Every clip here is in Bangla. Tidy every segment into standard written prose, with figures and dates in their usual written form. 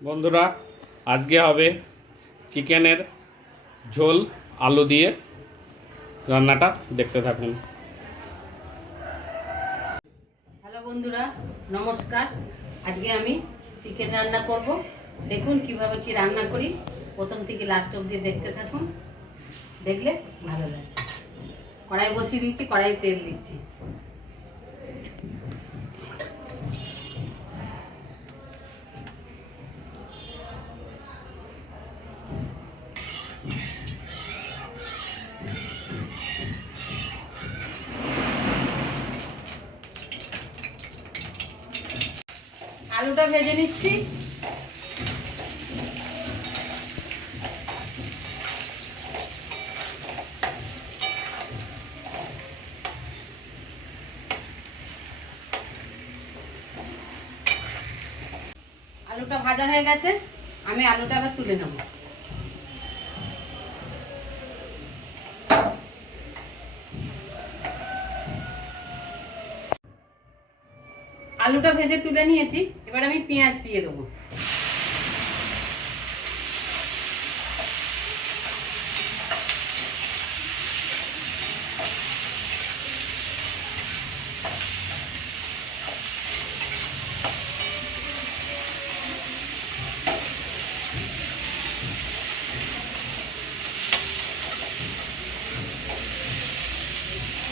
বন্ধুরা, আজকে হবে চিকেনের ঝোল আলু দিয়ে। রান্নাটা দেখতে থাকুন। হ্যালো বন্ধুরা, নমস্কার। আজকে আমি চিকেন রান্না করব। দেখুন কিভাবে কি রান্না করি, প্রথম থেকে লাস্ট অবধি দেখতে থাকুন, দেখলে ভালো লাগে। কড়াই বসিয়ে দিচ্ছি, কড়াই তেল দিচ্ছি। আলুটা ভেজে নিচ্ছি। আলুটা ভাজা হয়ে গেছে, আমি আলুটা আবার তুলে নেব। আলুটা ভেজে তুলে নিয়েছি, এবার আমি পেঁয়াজ দিয়ে দেবো।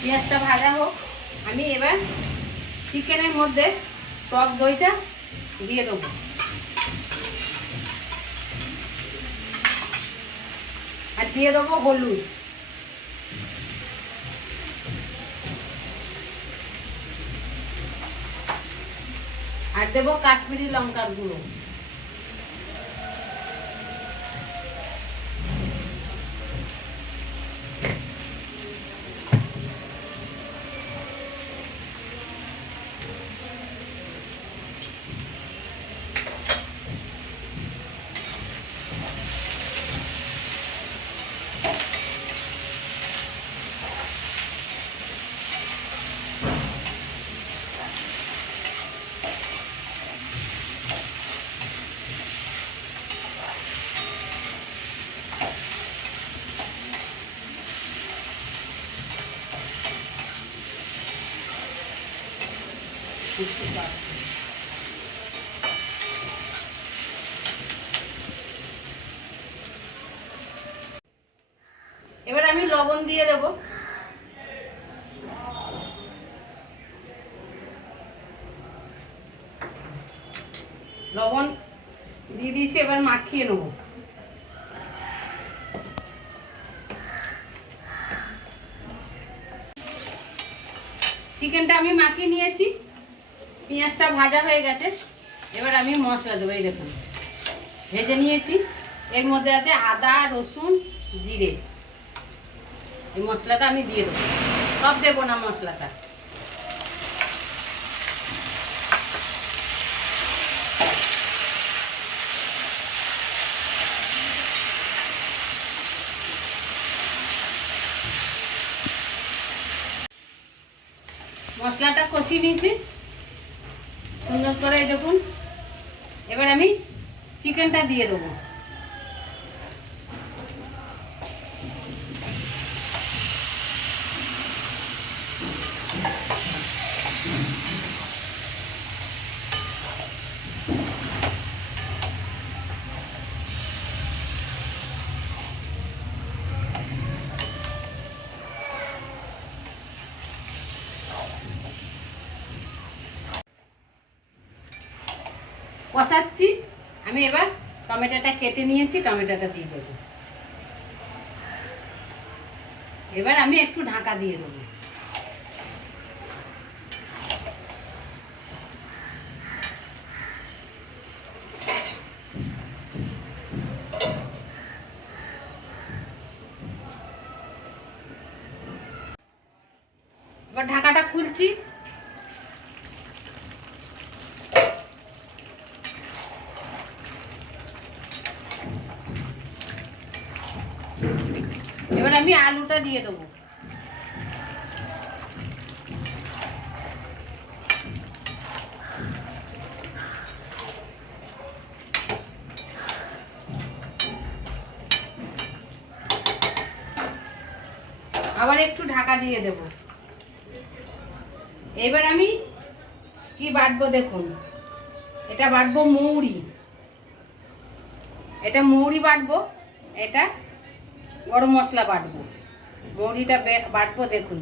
পেঁয়াজটা ভাজা হোক, আমি এবার চিকেনের মধ্যে টক দইটা দিয়ে দেবো। আর দিয়ে দেবো হলুদ। আর দেবো কাশ্মীরি লঙ্কার গুঁড়ো। এবার আমি লবণ দিয়ে দেব। লবণ দিয়ে দিয়েছি, এবার মাখিয়ে নেব। চিকেনটা আমি মাখিয়ে নিয়েছি, পেঁয়াজটা ভাজা হয়ে গেছে। এবার আমি মশলা দেবো। এই দেখুন, ভেজে নিয়েছি। এর মধ্যে আছে আদা, রসুন, জিরে। এই মশলাটা আমি দিয়ে দেবো, সব দেবো না মশলাটা। মশলাটা কষিয়ে নিয়েছি সুন্দর করে। দেখুন, এবার আমি চিকেনটা দিয়ে দেবো। কষাচ্ছি। আমি এবার টমেটোটা কেটে নিয়েছি, টমেটোটা দিয়ে দেবো। এবার আমি একটু ঢাকা দিয়ে দেবো। এবার ঢাকাটা খুলছি। এবার আমি আলুটা দিয়ে দেবো। আবার একটু ঢাকা দিয়ে দেব। এবার আমি কি বাটবো দেখুন, এটা বাটবো মৌরি, এটা মৌরি বাটবো, এটা গরম মশলা বাটবো। মৌরিটা বাটবো দেখুন।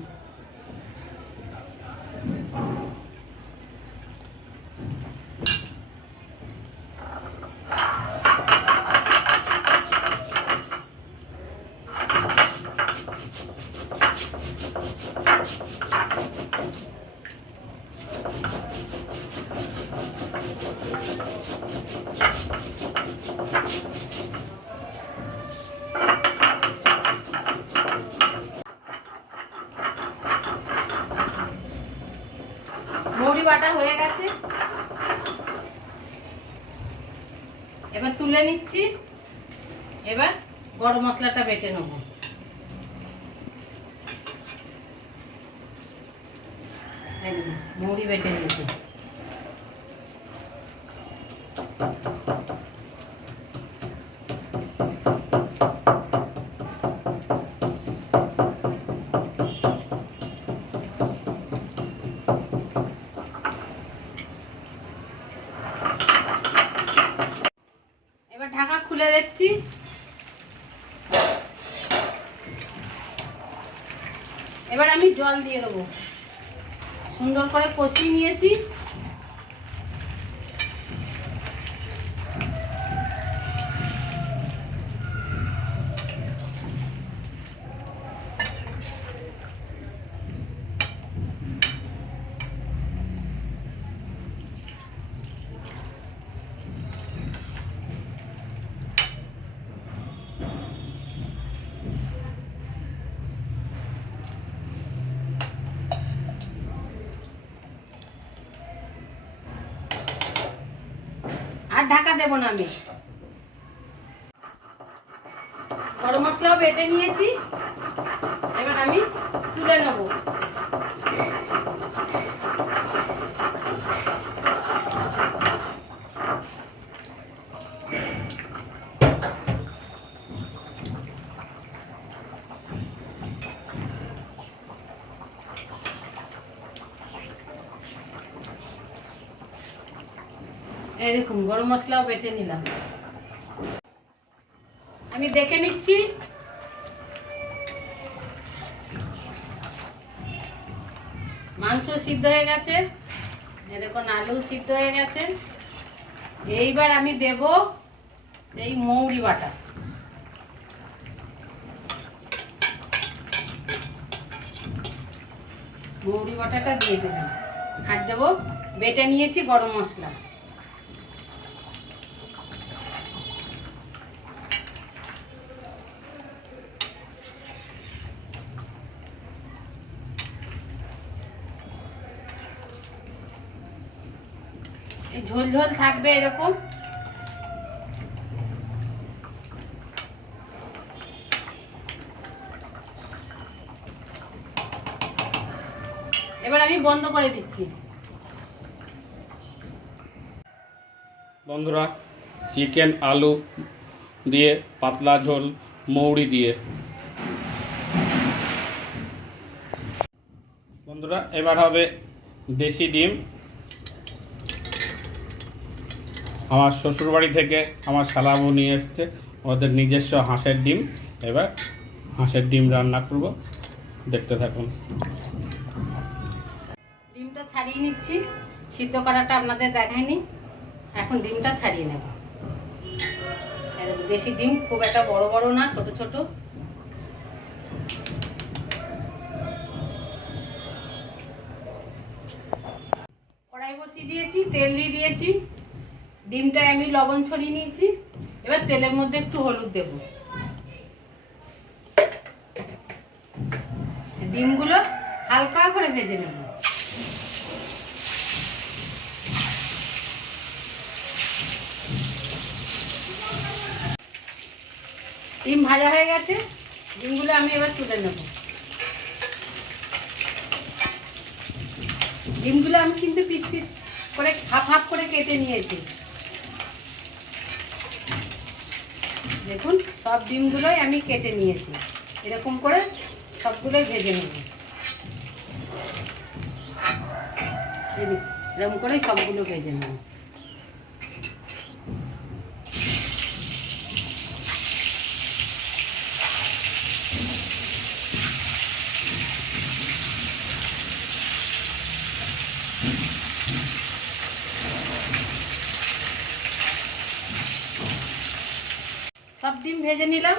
মৌরি বাটা হয়ে গেছে, এবার তুলে নিচ্ছি। এবার গরম মশলাটা বেটে নেব। মৌরি বেটে নিয়েছি। এবার ঢাকা খুলে দেখছি। এবার আমি জল দিয়ে দেবো। সুন্দর করে কষিয়ে নিয়েছি। আর ঢাকা দেব না আমি। গরম মশলাও বেটে নিয়েছি, এবার আমি তুলে নেব। এই দেখুন গরম মশলাও বেটে নিলাম। আমি দেখে নিচ্ছি। মাংস সিদ্ধ হয়ে গেছে, এই দেখুন আলু সিদ্ধ হয়ে গেছে। এইবার আমি দেব এই মৌরি বাটা। মৌরি বাটাটা দিয়ে দেবেন। আর দেবো বেটে নিয়েছি গরম মশলা। এই ঝোল ঝোল থাকবে এরকম। এবার আমি বন্ধ করে দিচ্ছি। বন্ধুরা, চিকেন আলু দিয়ে পাতলা ঝোল মৌরি দিয়ে। বন্ধুরা, এবার হবে দেশি ডিম। আমার শ্বশুরবাড়ি থেকে আমার শালাবু নিয়ে এসছে ওদের নিজস্ব হাঁসের ডিম। এবার হাঁসের ডিম রান্না করব, দেখতে থাকুন। ডিমটা ছাড়িয়ে নিচ্ছি। সিদ্ধ করাটা আপনাদের দেখায়নি, এখন ডিমটা ছাড়িয়ে নেব। দেশি ডিম খুব একটা বড় বড় না, ছোট ছোট। কড়াই বসিয়ে দিয়েছি, তেল দিয়ে দিয়েছি। ডিমটায় আমি লবণ ছড়িয়ে নিয়েছি। এবার তেলের মধ্যে একটু হলুদ দেব। ডিমগুলো হালকা করে ভেজে নেব। ডিম ভাজা হয়ে গেছে, ডিমগুলো আমি এবার তুলে নেব। ডিমগুলো আমি কিন্তু পিস পিস করে হাফ হাফ করে কেটে নিয়েছি। দেখুন সব ডিমগুলোই আমি কেটে নিয়েছি, এরকম করে সবগুলোই ভেজে নেব। এরকম করেই সবগুলো ভেজে নেব। সব ডিম ভেজে নিলাম।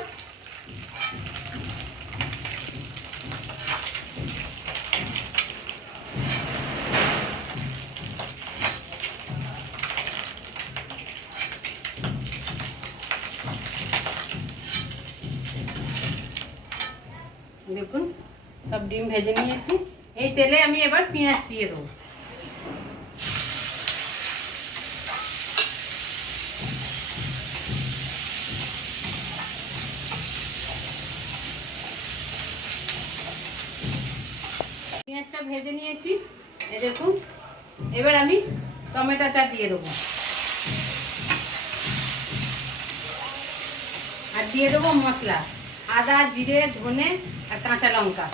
দেখুন সব ডিম ভেজে নিয়েছি। এই তেলে আমি এবার পেঁয়াজ দিয়ে দেবো। পেঁয়াজটা ভেজে নিয়েছি, এই দেখুন। এবার আমি টমেটোটা দিয়ে দেবো আর দিয়ে দেবো মশলা, আদা, জিরে, ধনে আর কাঁচা লঙ্কা।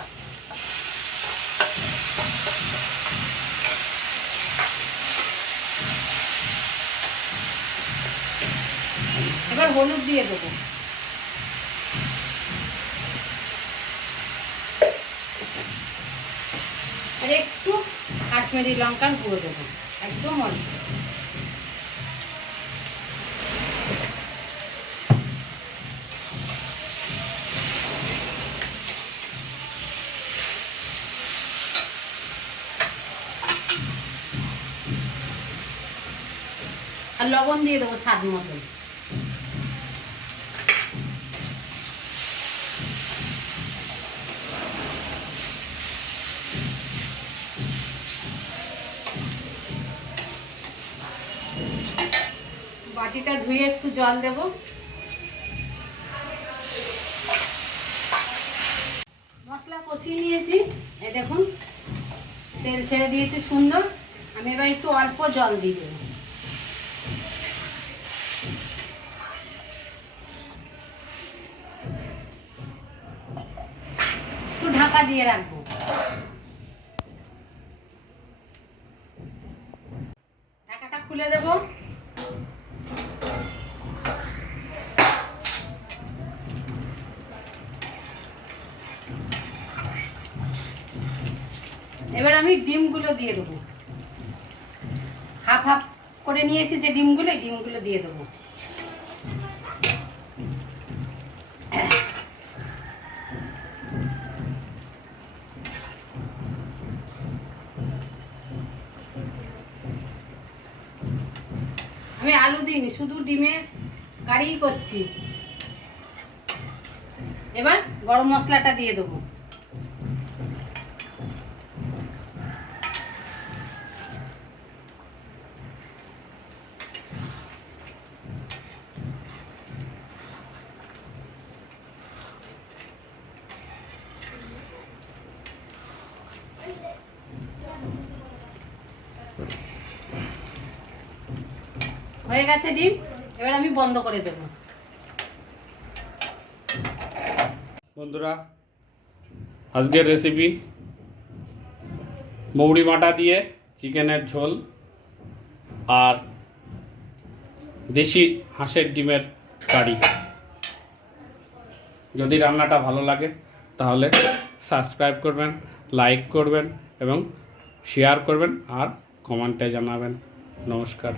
এবার হলুদ দিয়ে দেবো। আর একটু কাশ্মীরি লঙ্কার গুঁড়ো দেবো, একদম অল্প। আর লবণ দিয়ে দেবো স্বাদ মতন। বাটিটা ধুয়ে একটু জল দেব। মশলা কষিয়ে নিয়েছি, এই দেখুন তেল ছেড়ে দিয়েছি সুন্দর। আমি এবার একটু অল্প জল দিয়ে দেবো। একটু ঢাকা দিয়ে রাখবো। ঢাকাটা খুলে দেবো। এবার আমি ডিমগুলো দিয়ে দেবো। হাফ হাফ করে নিয়েছি যে ডিমগুলো দিয়ে দেবো। আমি আলু দিইনি, শুধু ডিমে কারি করছি। এবার গরম মশলাটা দিয়ে দেবো। হয়ে গেছে ডিম, এবার আমি বন্ধ করে দেবো। বন্ধুরা, আজকের রেসিপি মৌরি বাটা দিয়ে চিকেনের ঝোল আর দেশি হাঁসের ডিমের কারি। যদি রান্নাটা ভালো লাগে তাহলে সাবস্ক্রাইব করবেন, লাইক করবেন এবং শেয়ার করবেন আর কমেন্টে জানাবেন। নমস্কার।